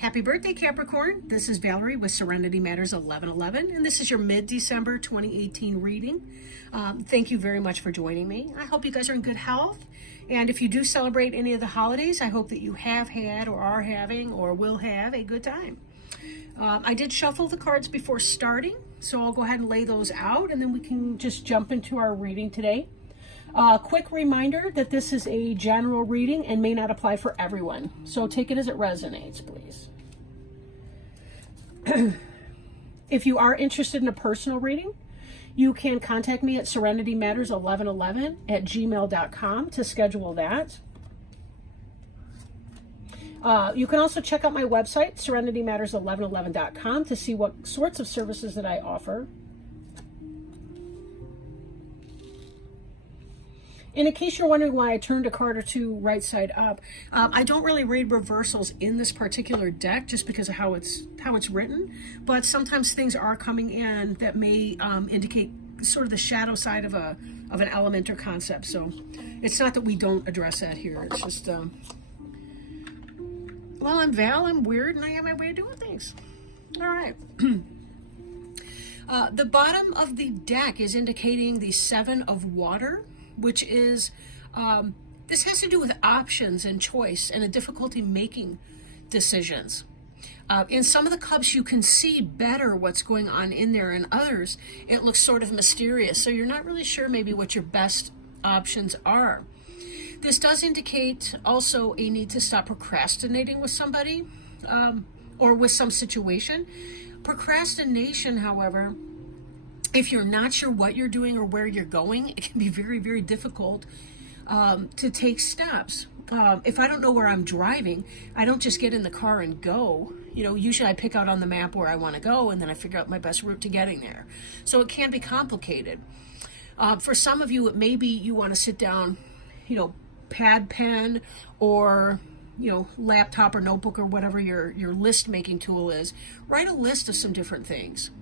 Happy birthday, Capricorn. This is Valerie with Serenity Matters 1111, and this is your mid-December 2018 reading. Thank you very much for joining me. I hope you guys are in good health, and if you do celebrate any of the holidays, I hope that you have had or are having or will have a good time. I did shuffle the cards before starting, so I'll go ahead and lay those out, and then we can just jump into our reading today. Quick reminder that this is a general reading and may not apply for everyone, so take it as it resonates, please. If you are interested in a personal reading, you can contact me at serenitymatters1111@gmail.com to schedule that. You can also check out my website, serenitymatters1111.com, to see what sorts of services that I offer. And in case you're wondering why I turned a card or two right side up, I don't really read reversals in this particular deck just because of how it's written, but sometimes things are coming in that may indicate sort of the shadow side of an element or concept. So it's not that we don't address that here. It's just, well, I'm Val, I'm weird, and I have my way of doing things. All right. The bottom of the deck is indicating the Seven of Water, which is, this has to do with options and choice and a difficulty making decisions. In some of the cups, you can see better what's going on in there. In others, it looks sort of mysterious. So you're not really sure maybe what your best options are. This does indicate also a need to stop procrastinating with somebody or with some situation. Procrastination, however, if you're not sure what you're doing or where you're going, it can be very, very difficult to take steps. If I don't know where I'm driving, I don't just get in the car and go. You know, usually I pick out on the map where I want to go, and then I figure out my best route to getting there. So it can be complicated. For some of you, it may be you want to sit down, you know, pad, pen, or laptop or notebook or whatever your list making tool is. Write a list of some different things.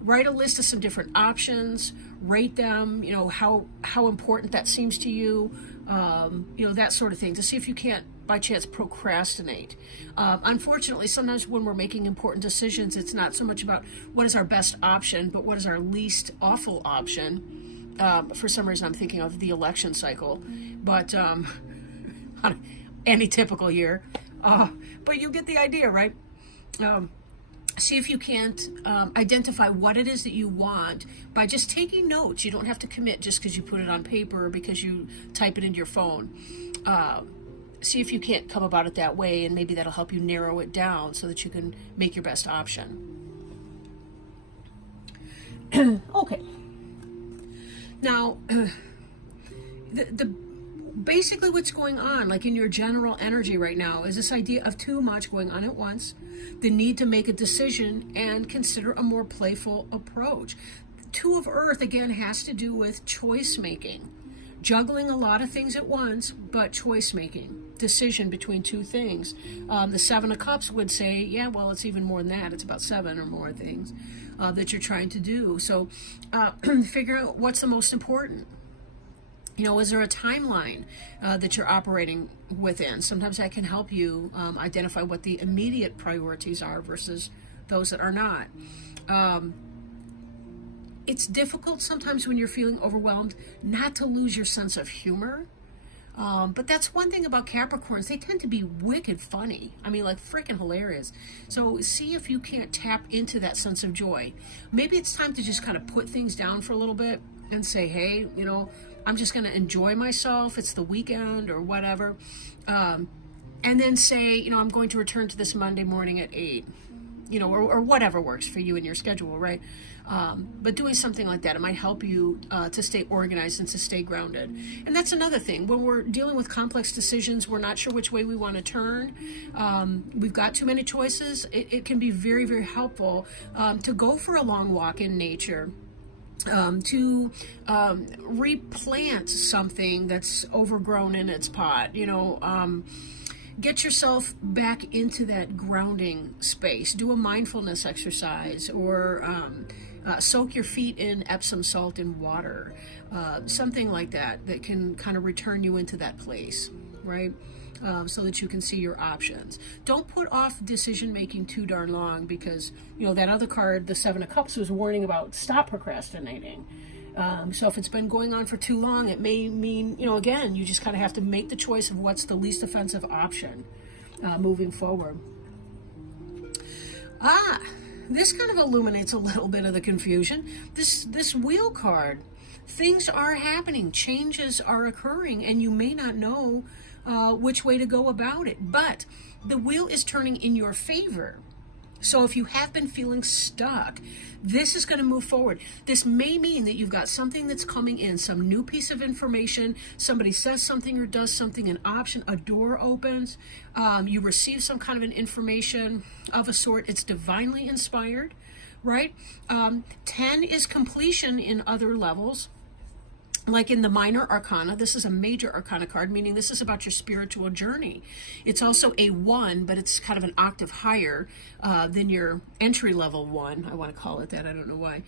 Write a list of some different options, rate them, how important that seems to you, that sort of thing, to see if you can't, by chance, procrastinate. Unfortunately, sometimes when we're making important decisions, it's not so much about what is our best option, but what is our least awful option. For some reason, I'm thinking of the election cycle, but on any typical year. But you get the idea, right? See if you can't identify what it is that you want by just taking notes. You don't have to commit just because you put it on paper or because you type it into your phone. See if you can't come about it that way, and maybe that'll help you narrow it down so that you can make your best option. Okay. Now, basically what's going on, like in your general energy right now, is this idea of too much going on at once, the need to make a decision and consider a more playful approach. Two of Earth, again, has to do with choice making, juggling a lot of things at once, but choice making, decision between two things. The Seven of Cups would say, yeah, well, it's even more than that. It's about 7 or more things that you're trying to do. So figure out what's the most important. Is there a timeline that you're operating within? Sometimes I can help you identify what the immediate priorities are versus those that are not. It's difficult sometimes when you're feeling overwhelmed not to lose your sense of humor. But that's one thing about Capricorns. They tend to be wicked funny. I mean, like freaking hilarious. So see if you can't tap into that sense of joy. Maybe it's time to just kind of put things down for a little bit and say, hey, I'm just going to enjoy myself. It's the weekend or whatever. And then say, I'm going to return to this Monday morning at 8, or whatever works for you in your schedule, right? But doing something like that, it might help you to stay organized and to stay grounded. And that's another thing. When we're dealing with complex decisions, we're not sure which way we want to turn. We've got too many choices. It can be very, very helpful to go for a long walk in nature. To replant something that's overgrown in its pot, get yourself back into that grounding space. Do a mindfulness exercise, or soak your feet in Epsom salt and water, something like that can kind of return you into that place, right? so that you can see your options. Don't put off decision making too darn long, because that other card, the Seven of Cups, was warning about stop procrastinating. So if it's been going on for too long, it may mean, again, you just kind of have to make the choice of what's the least offensive option moving forward. This kind of illuminates a little bit of the confusion. This Wheel card, things are happening, changes are occurring, and you may not know which way to go about it. But the wheel is turning in your favor. So if you have been feeling stuck, this is going to move forward. This may mean that you've got something that's coming in, some new piece of information. Somebody says something or does something, an option, a door opens. You receive some kind of an information of a sort. It's divinely inspired, right? 10 is completion in other levels. Like in the minor arcana, this is a major arcana card, meaning this is about your spiritual journey. It's also a 1, but it's kind of an octave higher than your entry level 1. I want to call it that. I don't know why.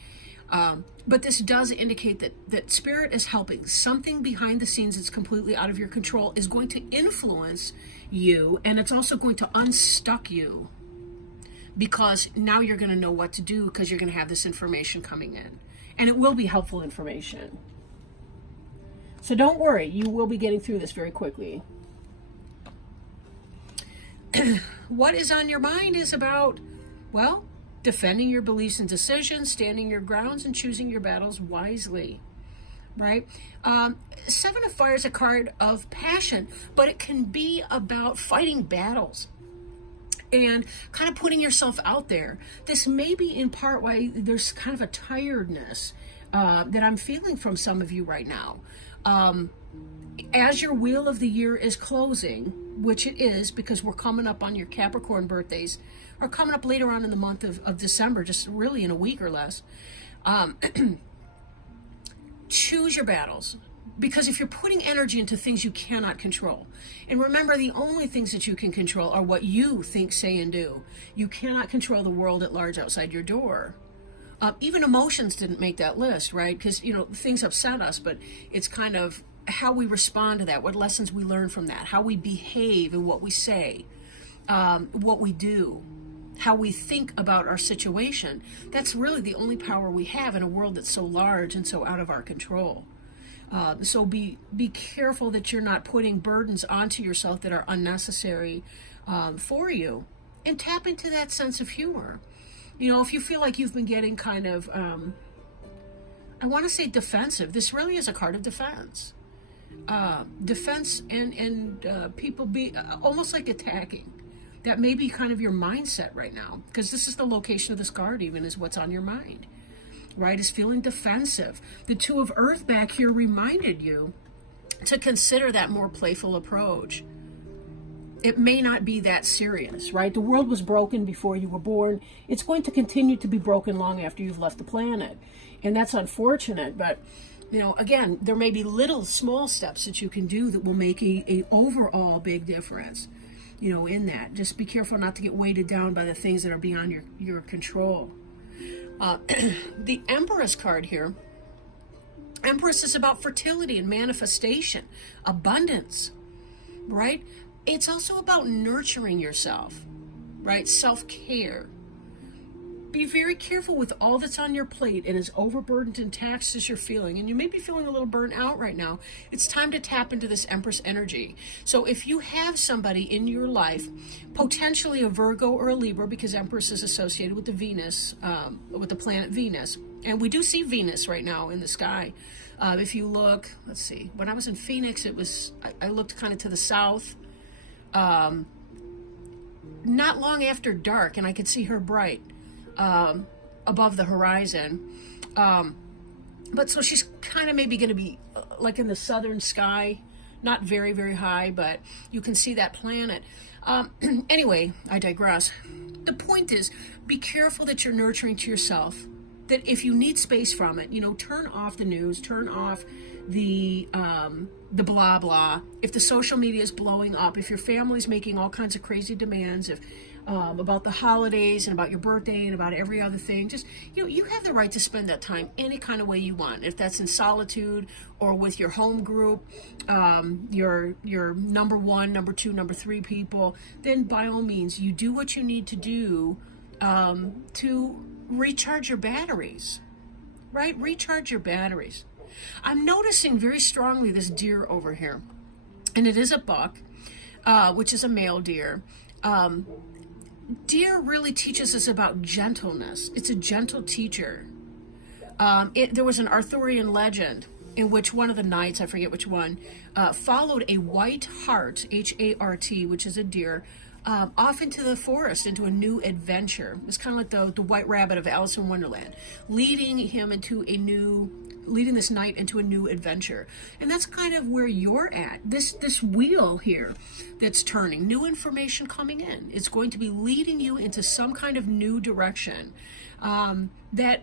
But this does indicate that spirit is helping. Something behind the scenes that's completely out of your control is going to influence you, and it's also going to unstuck you, because now you're going to know what to do, because you're going to have this information coming in. And it will be helpful information. So don't worry, you will be getting through this very quickly. What is on your mind is about, well, defending your beliefs and decisions, standing your grounds, and choosing your battles wisely, right? Seven of Fire is a card of passion, but it can be about fighting battles and kind of putting yourself out there. This may be in part why there's kind of a tiredness that I'm feeling from some of you right now. As your Wheel of the Year is closing, which it is, because we're coming up on your Capricorn birthdays, or coming up later on in the month of December, just really in a week or less, choose your battles. Because if you're putting energy into things you cannot control, and remember, the only things that you can control are what you think, say, and do. You cannot control the world at large outside your door. Even emotions didn't make that list, right? Because, things upset us, but it's kind of how we respond to that, what lessons we learn from that, how we behave and what we say, what we do, how we think about our situation. That's really the only power we have in a world that's so large and so out of our control. So be careful that you're not putting burdens onto yourself that are unnecessary for you, and tap into that sense of humor. If you feel like you've been getting kind of, I want to say defensive, this really is a card of defense. Defense and people be almost like attacking. That may be kind of your mindset right now, because this is the location of this card, even, is what's on your mind, right? Is feeling defensive. The Two of Earth back here reminded you to consider that more playful approach. It may not be that serious, right? The world was broken before you were born. It's going to continue to be broken long after you've left the planet. And that's unfortunate, but, again, there may be little small steps that you can do that will make a overall big difference, in that. Just be careful not to get weighted down by the things that are beyond your control. The Empress card here, Empress is about fertility and manifestation, abundance, right? It's also about nurturing yourself, right? Self-care. Be very careful with all that's on your plate and as overburdened and taxed as you're feeling. And you may be feeling a little burnt out right now. It's time to tap into this Empress energy. So if you have somebody in your life, potentially a Virgo or a Libra, because Empress is associated with the Venus, with the planet Venus. And we do see Venus right now in the sky. If you look, let's see, when I was in Phoenix, I looked kind of to the south. Not long after dark, and I could see her bright above the horizon. But so she's kind of maybe going to be like in the southern sky, not very, very high, but you can see that planet. Anyway, I digress. The point is, be careful that you're nurturing to yourself that if you need space from it, turn off the news, turn off the blah blah. If the social media is blowing up, if your family's making all kinds of crazy demands, if about the holidays and about your birthday and about every other thing, just you have the right to spend that time any kind of way you want. If that's in solitude or with your home group, your number one, number two, number three people, then by all means you do what you need to do to recharge your batteries, right? Recharge your batteries. I'm noticing very strongly this deer over here, and it is a buck, which is a male deer. Deer really teaches us about gentleness. It's a gentle teacher. There was an Arthurian legend in which one of the knights, I forget which one, followed a white hart, H-A-R-T, which is a deer, off into the forest, into a new adventure. It's kind of like the White Rabbit of Alice in Wonderland, leading this knight into a new adventure. And that's kind of where you're at. This wheel here that's turning, new information coming in. It's going to be leading you into some kind of new direction that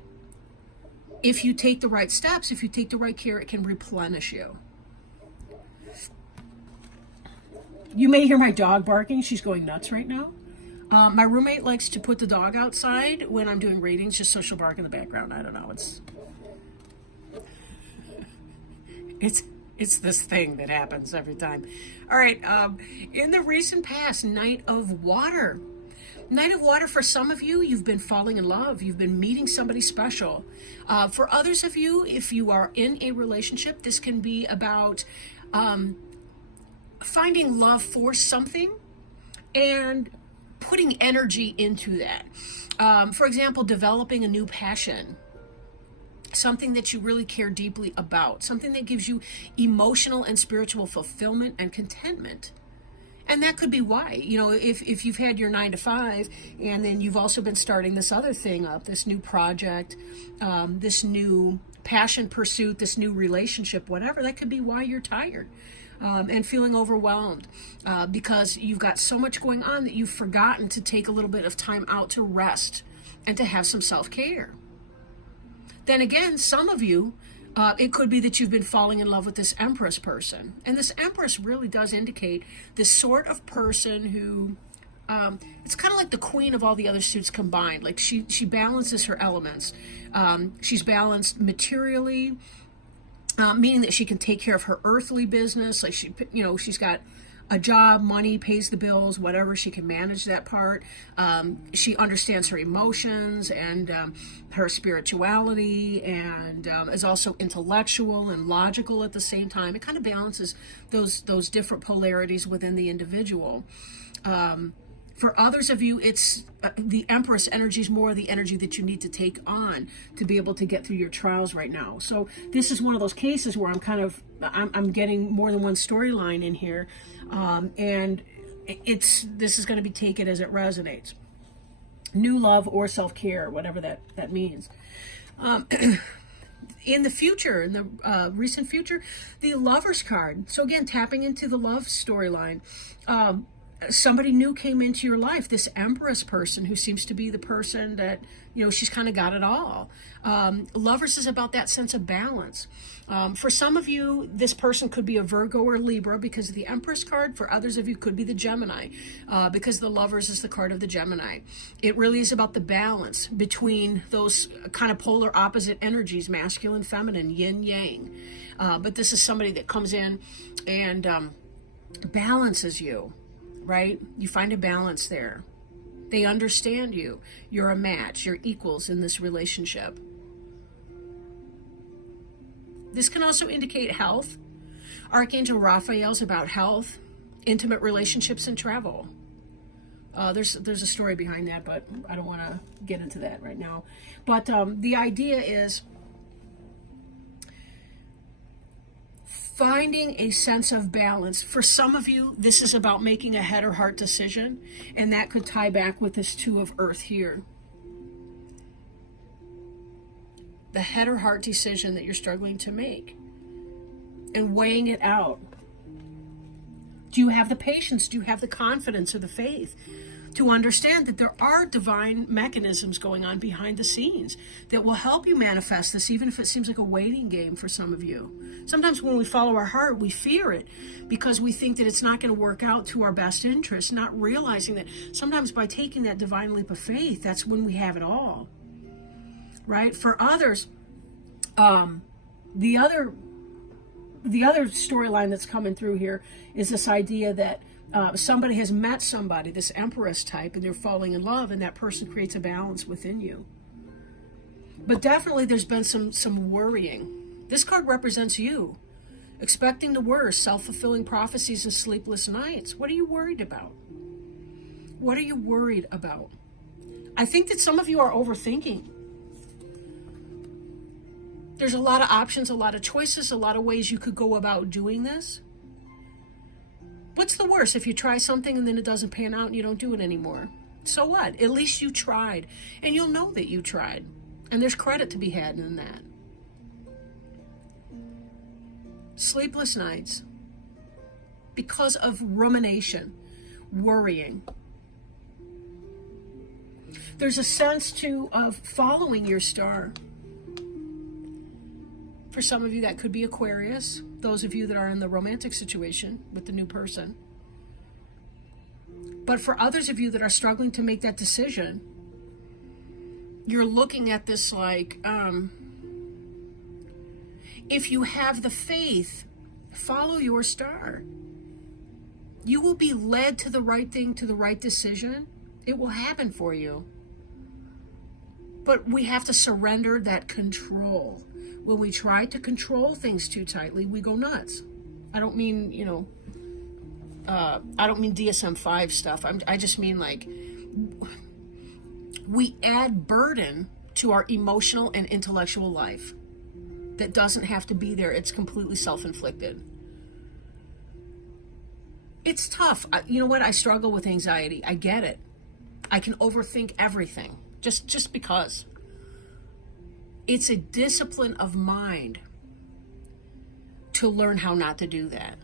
if you take the right steps, if you take the right care, it can replenish you. You may hear my dog barking. She's going nuts right now. My roommate likes to put the dog outside when I'm doing readings, just so she'll bark in the background. I don't know. It's this thing that happens every time. All right. In the recent past, Night of Water. Night of Water, for some of you, you've been falling in love. You've been meeting somebody special. For others of you, if you are in a relationship, this can be about finding love for something and putting energy into that. For example, developing a new passion, something that you really care deeply about, something that gives you emotional and spiritual fulfillment and contentment. And that could be why, if you've had your 9 to 5 and then you've also been starting this other thing up, this new project, this new passion pursuit, this new relationship, whatever, that could be why you're tired. And feeling overwhelmed because you've got so much going on that you've forgotten to take a little bit of time out to rest and to have some self-care. Then again, some of you, it could be that you've been falling in love with this Empress person. And this Empress really does indicate this sort of person who, it's kind of like the queen of all the other suits combined. Like she balances her elements. She's balanced materially, meaning that she can take care of her earthly business. Like she's got a job, money, pays the bills, whatever. She can manage that part. She understands her emotions and her spirituality, and is also intellectual and logical at the same time. It kind of balances those different polarities within the individual. For others of you, it's the Empress energy is more the energy that you need to take on to be able to get through your trials right now. So this is one of those cases where I'm getting more than one storyline in here, and this is going to be taken as it resonates. New love or self-care, whatever that means. In the future, in the recent future, the Lover's card. So again, tapping into the love storyline. Somebody new came into your life, this Empress person who seems to be the person that, she's kind of got it all. Lovers is about that sense of balance. For some of you, this person could be a Virgo or Libra because of the Empress card. For others of you, could be the Gemini because the Lovers is the card of the Gemini. It really is about the balance between those kind of polar opposite energies, masculine, feminine, yin, yang. But this is somebody that comes in and balances you. Right? You find a balance there. They understand you. You're a match. You're equals in this relationship. This can also indicate health. Archangel Raphael's about health, intimate relationships, and travel. There's a story behind that, but I don't want to get into that right now. But the idea is finding a sense of balance. For some of you, this is about making a head or heart decision, and that could tie back with this Two of Earth here. The head or heart decision that you're struggling to make and weighing it out. Do you have the patience? Do you have the confidence or the faith to understand that there are divine mechanisms going on behind the scenes that will help you manifest this, even if it seems like a waiting game for some of you. Sometimes when we follow our heart, we fear it because we think that it's not going to work out to our best interest, not realizing that sometimes by taking that divine leap of faith, that's when we have it all. Right? For others, the other storyline that's coming through here is this idea that somebody has met somebody, this Empress type, and they're falling in love, and that person creates a balance within you. But definitely there's been some worrying. This card represents you, expecting the worst, self-fulfilling prophecies and sleepless nights. What are you worried about? What are you worried about? I think that some of you are overthinking. There's a lot of options, a lot of choices, a lot of ways you could go about doing this. What's the worst if you try something and then it doesn't pan out and you don't do it anymore? So what? At least you tried. And you'll know that you tried. And there's credit to be had in that. Sleepless nights. Because of rumination, worrying. There's a sense too of following your star. For some of you, that could be Aquarius. Those of you that are in the romantic situation with the new person. But for others of you that are struggling to make that decision, you're looking at this like, if you have the faith, follow your star. You will be led to the right thing, to the right decision. It will happen for you. But we have to surrender that control. When we try to control things too tightly, we go nuts. I don't mean, I don't mean DSM-5 stuff. I just mean like, we add burden to our emotional and intellectual life that doesn't have to be there. It's completely self-inflicted. It's tough. You know what? I struggle with anxiety. I get it. I can overthink everything just because. It's a discipline of mind to learn how not to do that.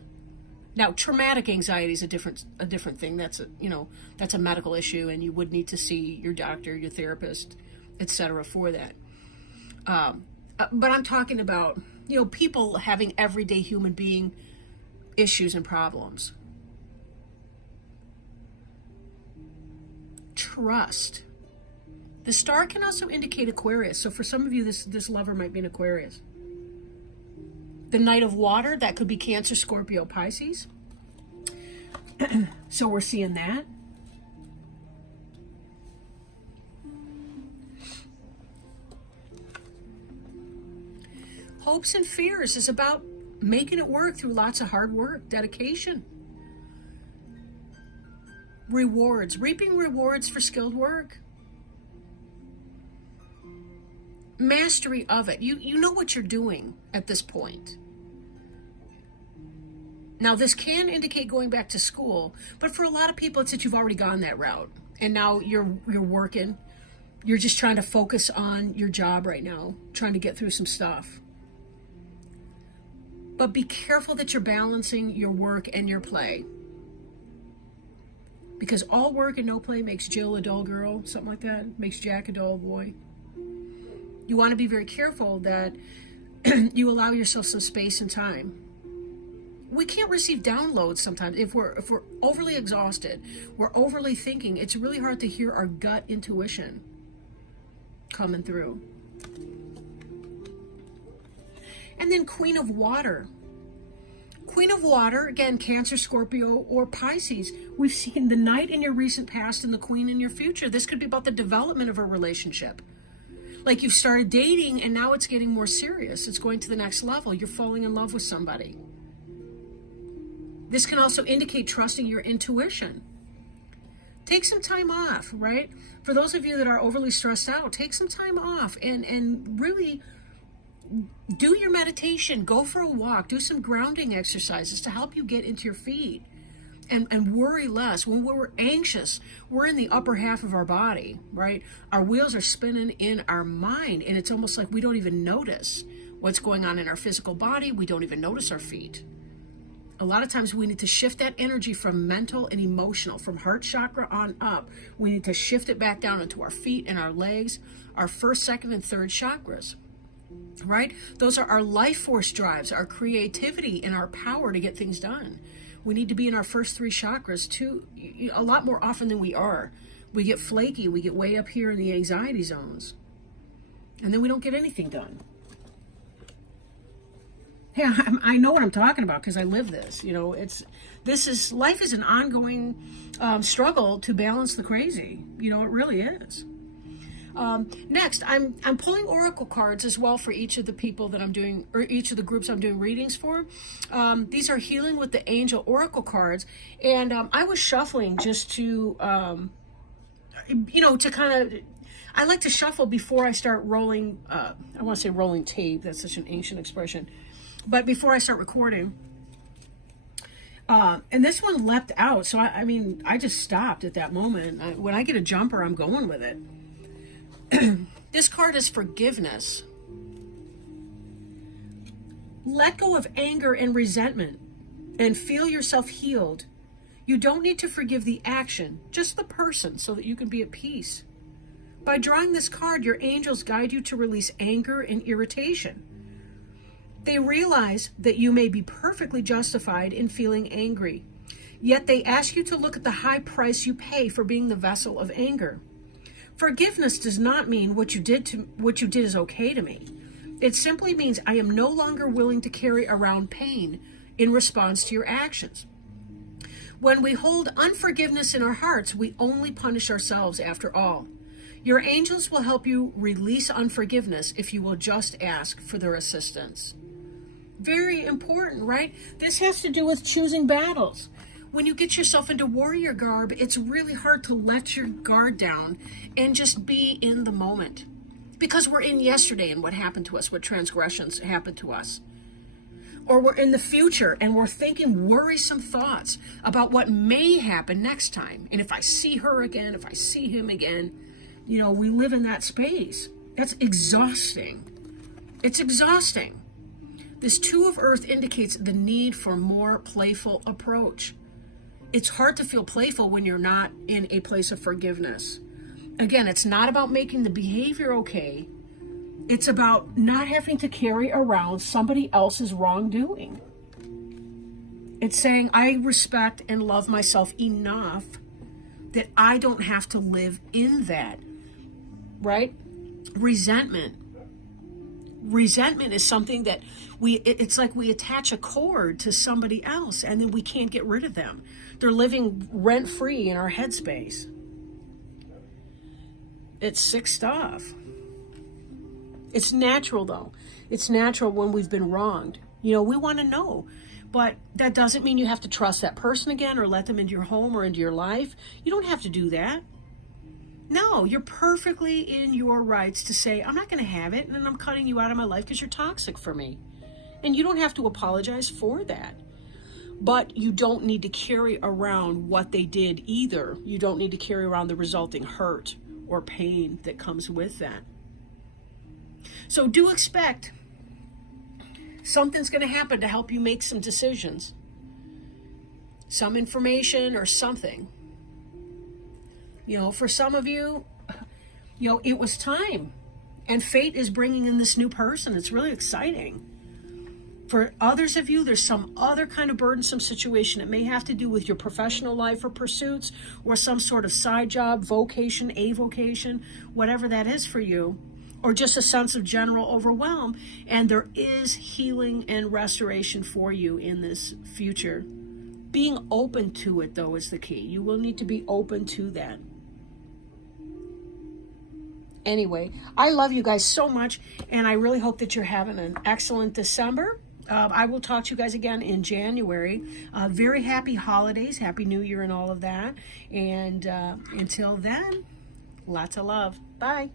Now, traumatic anxiety is a different thing. That's a medical issue, and you would need to see your doctor, your therapist, etc. for that. But I'm talking about people having everyday human being issues and problems. Trust. The star can also indicate Aquarius. So for some of you, this lover might be an Aquarius. The Knight of Water, that could be Cancer, Scorpio, Pisces. So we're seeing that. Hopes and fears is about making it work through lots of hard work, dedication. Rewards, reaping rewards for skilled work. Mastery of it. You know what you're doing at this point. Now, this can indicate going back to school, but for a lot of people, it's that you've already gone that route, and now you're working. You're just trying to focus on your job right now, trying to get through some stuff. But be careful that you're balancing your work and your play, because all work and no play makes Jill a dull girl, something like that. Makes Jack a dull boy. You want to be very careful that you allow yourself some space and time. We can't receive downloads sometimes. If we're overly exhausted, we're overly thinking, it's really hard to hear our gut intuition coming through. And then Queen of Water. Queen of Water, again, Cancer, Scorpio, or Pisces. We've seen the Knight in your recent past and the Queen in your future. This could be about the development of a relationship. Like you've started dating and now it's getting more serious. It's going to the next level. You're falling in love with somebody. This can also indicate trusting your intuition. Take some time off, right? For those of you that are overly stressed out, take some time off and really do your meditation. Go for a walk. Do some grounding exercises to help you get into your feet. And worry less. When we're anxious, we're in the upper half of our body, right? Our wheels are spinning in our mind, and it's almost like we don't even notice what's going on in our physical body. We don't even notice our feet. A lot of times we need to shift that energy from mental and emotional, from heart chakra on up. We need to shift it back down into our feet and our legs, our first, second, and third chakras, right? Those are our life force drives, our creativity and our power to get things done. We need to be in our first three chakras too, a lot more often than we are. We get flaky, we get way up here in the anxiety zones, and then we don't get anything done. Yeah, I know what I'm talking about because I live this. Life is an ongoing struggle to balance the crazy. It really is. Next, I'm pulling oracle cards as well for each of the people that I'm doing, or each of the groups I'm doing readings for. These are Healing with the Angel oracle cards, and I was shuffling just to, to kind of. I like to shuffle before I start rolling. I want to say rolling tape. That's such an ancient expression. But before I start recording, and this one leapt out. So, I just stopped at that moment. When I get a jumper, I'm going with it. This card is forgiveness. Let go of anger and resentment and feel yourself healed. You don't need to forgive the action, just the person, so that you can be at peace. By drawing this card, your angels guide you to release anger and irritation. They realize that you may be perfectly justified in feeling angry, yet they ask you to look at the high price you pay for being the vessel of anger. Forgiveness does not mean what you did is okay to me. It simply means I am no longer willing to carry around pain in response to your actions. When we hold unforgiveness in our hearts, we only punish ourselves after all. Your angels will help you release unforgiveness if you will just ask for their assistance. Very important, right? This has to do with choosing battles. When you get yourself into warrior garb, it's really hard to let your guard down and just be in the moment. Because we're in yesterday and what happened to us, what transgressions happened to us. Or we're in the future and we're thinking worrisome thoughts about what may happen next time. And if I see her again, if I see him again, we live in that space. That's exhausting. It's exhausting. This Two of Earth indicates the need for more playful approach. It's hard to feel playful when you're not in a place of forgiveness. Again, it's not about making the behavior okay. It's about not having to carry around somebody else's wrongdoing. It's saying, I respect and love myself enough that I don't have to live in that, right? Resentment is something that it's like we attach a cord to somebody else and then we can't get rid of them. They're living rent-free in our headspace. It's sick stuff. It's natural though. It's natural when we've been wronged. We want to know. But that doesn't mean you have to trust that person again or let them into your home or into your life. You don't have to do that. No, you're perfectly in your rights to say, I'm not going to have it, and I'm cutting you out of my life because you're toxic for me. And you don't have to apologize for that. But you don't need to carry around what they did either. You don't need to carry around the resulting hurt or pain that comes with that. So do expect something's going to happen to help you make some decisions. Some information or something. For some of you, it was time. And fate is bringing in this new person. It's really exciting. For others of you, there's some other kind of burdensome situation. It may have to do with your professional life or pursuits or some sort of side job, vocation, avocation, whatever that is for you, or just a sense of general overwhelm. And there is healing and restoration for you in this future. Being open to it, though, is the key. You will need to be open to that. Anyway, I love you guys so much, and I really hope that you're having an excellent December. I will talk to you guys again in January. Very happy holidays, Happy New Year and all of that. And until then, lots of love. Bye.